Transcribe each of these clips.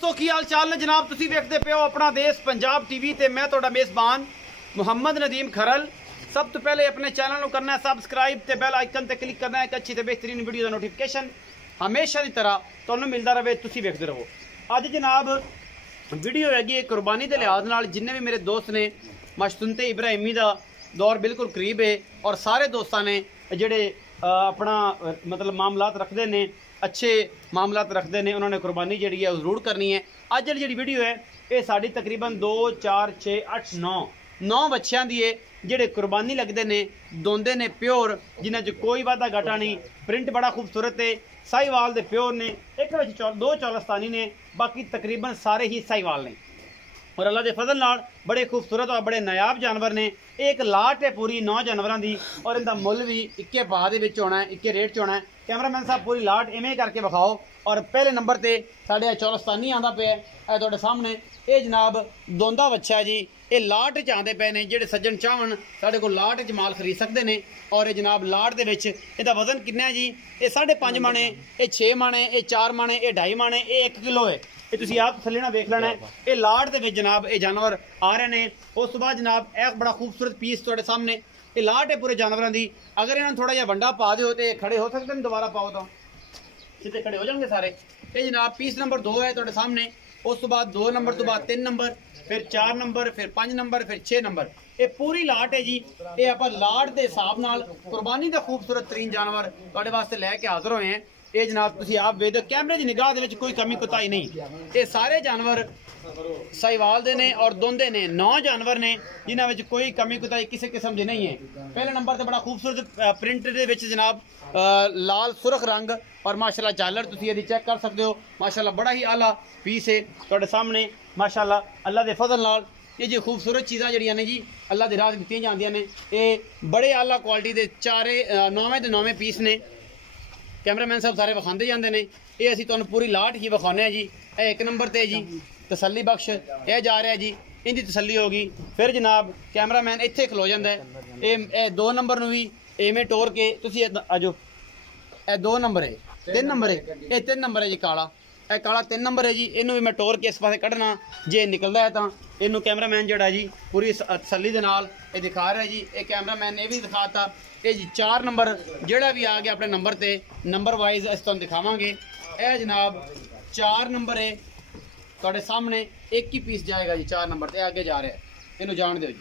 दोस्तों की हाल चाल ने जनाब, तुसी देखते पे हो अपना देश पंजाब टीवी ते मैं तुहाडा मेज़बान मुहम्मद नदीम खरल। सब तो पहले अपने चैनल को करना है सबसक्राइब ते बेल आइकन ते क्लिक करना है एक अच्छी ते बेहतरीन वीडियो का नोटिफिकेशन हमेशा की तरह तुहानू मिलता रहे, तुसी देखते रहो। अज जनाब वीडियो हैगी कुर्बानी के लिहाज नाल जिन्ने भी मेरे दोस्त ने मशतुनते इब्राहिमी का दौर बिल्कुल करीब है और सारे दोस्तों ने जेडे अपना मतलब मामलात रखते हैं, अच्छे मामलात रखते हैं, उन्होंने कुर्बानी जी है जरूर करनी है। अज जी वीडियो है ये साड़ी तकरीबन 2 4 6 8 9 बच्चों की है जेडे कुर्बानी लगते हैं, दोंदे ने प्योर, जिन्हें कोई वादा घाटा नहीं। प्रिंट बड़ा खूबसूरत है, साहीवाल दे प्योर ने, एक दो चौलस्तानी ने, बाकी तकरीबन सारे ही साहीवाल ने और अल्लाह के फजल नाल बड़े खूबसूरत और बड़े नायाब जानवर ने। एक लाट है पूरी 9 जानवरों की और इनका मुल भी इक्के भाव के होना है, इक्के रेट च होना है। कैमरामैन साहब पूरी लाट इवें करके विखाओ। और पहले नंबर पर साढ़े चौलस्तानी आता पे है तुहाडे सामने, ये जनाब दोंदा बच्चा है जी। ये लाट च आते पे ने, जेडे सज्जन चाहन साढ़े को लाट च माल खरीद सकते हैं। और ये जनाब लाट दे विच इहदा वजन कितना है जी? ये 5.5 मन है, ये 6 मन है, ये 4 मन है, ये 2.5 मन है, ये 1 किलो है। ये तुसीं आप थल्ले ना वेख लेना है। ये लाट दे विच जनाब ये जानवर आ रहे हैं। उस तो बाद जनाब एक बड़ा खूबसूरत पीस तुहाडे सामने, ये लाट है पूरे जानवरों की। अगर इन्होंने थोड़ा जिहा वंडा पा दो तो खड़े हो सकते हैं, दोबारा पाओ तो सीधे खड़े हो जाएंगे सारे। ये जनाब पीस नंबर 2 है तुहाडे सामने। उस तो बाद 2 नंबर तो बाद 3 नंबर, फिर 4 नंबर, फिर 5 नंबर, फिर 6 नंबर। ये पूरी लाट है जी। ये आप लाट के हिसाब नाल कुर्बानी का खूबसूरत तरीन जानवर तुहाडे वास्ते लैके हाजिर होए हैं। ये जनाब तुसीं आप वेख दो, कैमरे की निगाह दे विच कोई कमी कोताही नहीं। ये सारे जानवर साहीवाल दे ने और दोंदे ने, 9 जानवर ने जिन्हां विच कोई कमी कोताही किसी किस्म की नहीं है। पहले नंबर ते बड़ा खूबसूरत प्रिंट दे विच जनाब लाल सुरख रंग और माशाल्लाह झालर तुसीं इहदी चेक कर सकते हो। माशाल्लाह बड़ा ही आला पीस है तुहाडे सामने। माशाल्लाह अल्लाह के फजल नाल ये जी खूबसूरत चीज़ां जड़ियां ने जी अल्लाह की राह दित्तियां जांदियां ने। ये बड़े आला क्वालिटी के 9वें ते 9वें पीस ने। कैमरामैन साहब सारे विखाते जाते हैं। ये असीं तुहानूं पूरी लाट ही विखाने हैं जी। ये 1 नंबर ते जी तसल्ली बख्श यह जा रहा है जी, इनकी तसल्ली होगी। फिर जनाब कैमरामैन इत्थे खलो जाता है। ये 2 नंबर नूं भी इवें टोर के तुसीं आजो। ये 2 नंबर है, 3 नंबर है, ये 3 नंबर है जी काला। यह काला 3 नंबर है जी। इनू भी मैं टोर के इस पासे कढ़ना, जे निकलता है तो इनू कैमरामैन जोड़ा जी पूरी तसल्ली दे नाल ये दिखा रहा है जी। ये कैमरामैन ने भी दिखाता। ये जी 4 नंबर जोड़ा भी आ गया अपने नंबर ते, नंबर वाइज अस तुहानूं दिखावांगे। यह जनाब 4 नंबर है तुहाडे सामने, एक ही पीस जाएगा जी 4 नंबर ते आगे जा रहा है। इनू जान दो जी,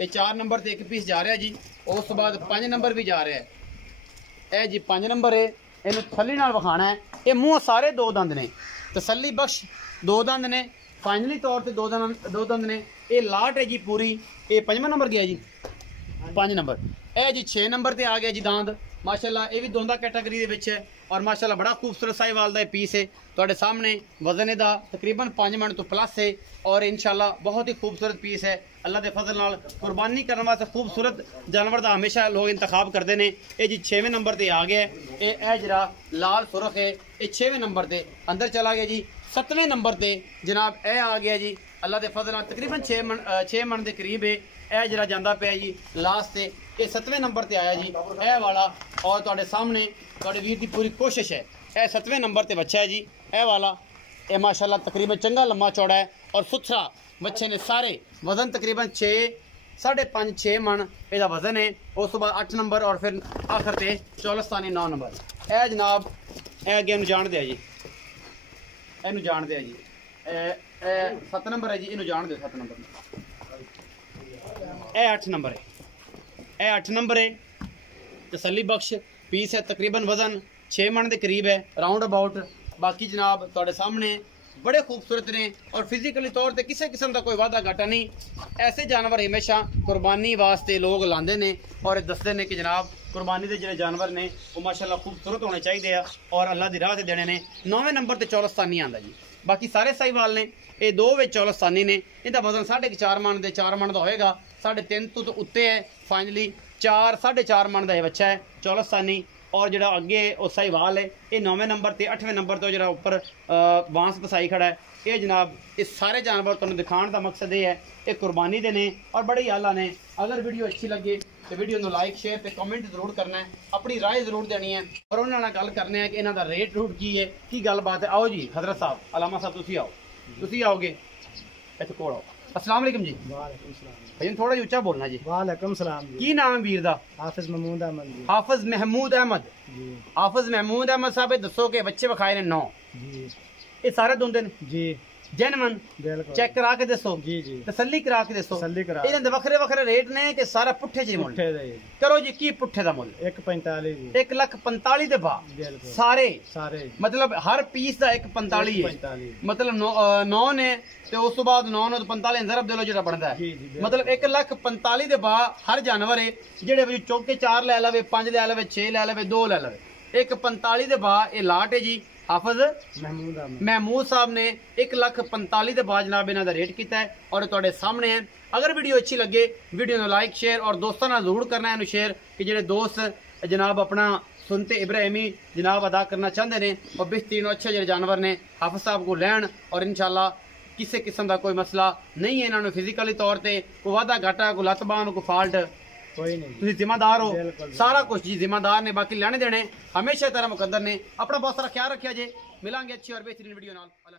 ये 4 नंबर ते एक पीस जा रहा है जी। उस तो बाद 5 नंबर भी जा रहा है। यह जी 5 नंबर है, इनू थल्ली नाल विखाना है। ये मूँह सारे 2 दंद ने, तसल्ली बख्श 2 दंद ने, फाइनली तौर पर 2 दंद ने। ये लाट है जी पूरी। ये 5वां नंबर गया जी, 5 नंबर। यह जी 6 नंबर ते आ गया जी दांद। माशाल्लाह ये भी दोंदा कैटागरी दे विच है और माशाल्लाह बड़ा खूबसूरत साहीवाल दा पीस है तुहाडे सामने। वजन इहदा तकरीबन 5 मन तो प्लस है और इंशाल्लाह बहुत ही खूबसूरत पीस है। अल्लाह के फजल नाल कुर्बानी करने वास्ते खूबसूरत जानवर का हमेशा लोग इंतखाब करते हैं। ये जी 6वें नंबर पर आ गया है। ये जरा लाल सुरख है, ये 6वें नंबर पर अंदर चला गया जी। 7वें नंबर पर जनाब यह आ गया जी अल्लाह के फजल नाल तकरीबन 6 मन के करीब है। यह जरा जाता पे जी लास्ट से, ये 7वें नंबर पर आया जी यह वाला। और तुहाडे सामने तुहाडे वीर की पूरी कोशिश है। यह 7वें नंबर पर बच्चा है जी यह वाला। यह माशाल्लाह तकरीबन चंगा लम्मा चौड़ा है और सुथरा बच्चे ने सारे। वजन तकरीबन 5.5 6 मन इसका वजन है। उस बाद 8 नंबर और फिर आखिर से चौलस्तानी 9 नंबर। यह जनाब यह अगे इनू जान दिया जी, इनू जान दिया जी। 7 नंबर है जी, इनू जान दो 7 नंबर। यह 8 नंबर है, यह 8 नंबर है। तसल्ली बख्श पीस है, तकरीबन वजन 6 मन के करीब है राउंड अबाउट। बाकी जनाब तुहाडे सामने बड़े खूबसूरत ने और फिजिकली तौर पर किसी किस्म का कोई वादा घाटा नहीं। ऐसे जानवर हमेशा कुर्बानी वास्ते लोग लाते हैं और दसते हैं कि जनाब कुर्बानी के जो जानवर ने वो माशाल्लाह खूबसूरत होने चाहिए और अल्लाह की राह से देने ने। 9वें नंबर पर चौलस्तानी आता जी। बाकी सारे साहीवाल ने, ये 2 विच चौलस्तानी ने। इनका वजन 4.5 मन के 4 मन का होएगा, 3.5 तो उत्ते है। फाइनली 4 4.5 मन का यह बच्चा है चौलस्तानी। और जो अगे वो साहीवाल है ये 9वें नंबर से 8वें नंबर तो जो उपर बांस पसाई खड़ा है। ये जनाब ये सारे जानवर तुहानूं दिखाने का मकसद ये है, ये कुर्बानी दे ने और बड़े ही आला ने। अगर वीडियो अच्छी लगे तो वीडियो को लाइक शेयर तो कमेंट जरूर करना है, अपनी राय जरूर देनी है और उन्होंने गल करने कि इन्हों का रेट रूट की है, की गलबात है। आओ जी हजरत साहब, अलामा साहब तुसीं आओ। ਤੁਸੀਂ ਆਓਗੇ ਇੱਥੇ ਕੋਲ ਆਓ। अस्सलाम वालेकुम जी। वालेकुम सलाम भाई थोड़ा जी ऊंचा बोलना जी। वालेकुम सलाम जी। की नाम है वीर दा? हाफिज महमूद अहमद जी। हाफिज महमूद अहमद जी हाफिज महमूद अहमद साहब दसो के बच्चे विखाए ने 9 जी ये सारे दोंदे ने जी जेनवन बिल्कुल चेक करा के दसो जी जी तसल्ली करा के दसो तसल्ली करा इन्हां दे वखरे वखरे रेट ने कि सारा पुट्ठे च मुल पुट्ठे दे करो जी की पुट्ठे दा मुल 145 जी 1,45,000 दे बा बिल्कुल सारे सारे मतलब हर पीस दा 1,45 है 145 मतलब 9 ने ते उस तो बाद 9 तो 45 जरब दे लो जेड़ा बनदा है जी जी बिल्कुल। मतलब 1,45,000 दे बा हर जानवर है जेड़े वजू चौक के 4 ले लवे 5 ले लवे 6 ले लवे 2 ले लवे 1,45,000 दे बा ये लाट है जी हाफिज महमूद अहमद महमूद साहब ने 1,45,000 ਦੇ ਬਾਅਦ ਜਨਾਬ ਇਹਨਾਂ ਦਾ ਰੇਟ ਕੀਤਾ ਹੈ ਔਰ ਤੁਹਾਡੇ ਸਾਹਮਣੇ ਹੈ। ਅਗਰ ਵੀਡੀਓ ਅੱਛੀ ਲੱਗੇ ਵੀਡੀਓ ਨੂੰ ਲਾਈਕ ਸ਼ੇਅਰ ਔਰ ਦੋਸਤਾਂ ਨਾਲ ਜ਼ਰੂਰ ਕਰਨਾ ਹੈ ਇਹਨੂੰ ਸ਼ੇਅਰ ਕਿ ਜਿਹੜੇ ਦੋਸਤ ਜਨਾਬ ਆਪਣਾ ਸੁਨਤੇ ਇਬਰਾਹਿਮੀ ਜਨਾਬ ਅਦਾ ਕਰਨਾ ਚਾਹੁੰਦੇ ਨੇ ਔਰ ਬਿਹਤਰੀਨ ਅੱਛੇ ਜਿਹੜੇ ਜਾਨਵਰ ਨੇ ਹਾਫਿਜ਼ ਸਾਹਿਬ ਕੋ ਲੈਣ ਔਰ ਇਨਸ਼ਾਅੱਲਾ ਕਿਸੇ ਕਿਸਮ ਦਾ ਕੋਈ ਮਸਲਾ ਨਹੀਂ ਹੈ ਇਹਨਾਂ ਨੂੰ ਫਿਜ਼ੀਕਲੀ ਤੌਰ ਤੇ ਕੋਈ ਵਾਧਾ ਘਾਟਾ ਕੋਈ ਲੱਤ ਬਾਂਹ ਨੂੰ ਕੋਈ ਫਾਲਟ कोई नहीं ਤੁਸੀਂ ਜ਼ਿੰਮੇਦਾਰ ਹੋ ਬਿਲਕੁਲ। ਸਾਰਾ ਕੁਝ ਜੀ ਜ਼ਿੰਮੇਦਾਰ ਨੇ ਬਾਕੀ ਲੈਣੇ ਦੇਣੇ ਹਮੇਸ਼ਾ ਤਰ੍ਹਾਂ ਮੁਕੱਦਰ ਨੇ ਆਪਣਾ ਬਹੁਤ ਸਾਰਾ ਖਿਆਲ ਰੱਖਿਆ ਜੇ ਮਿਲਾਂਗੇ ਅੱਛੀ ਔਰ ਬਿਹਤਰੀਨ ਵੀਡੀਓ ਨਾਲ ਅੱਲਾ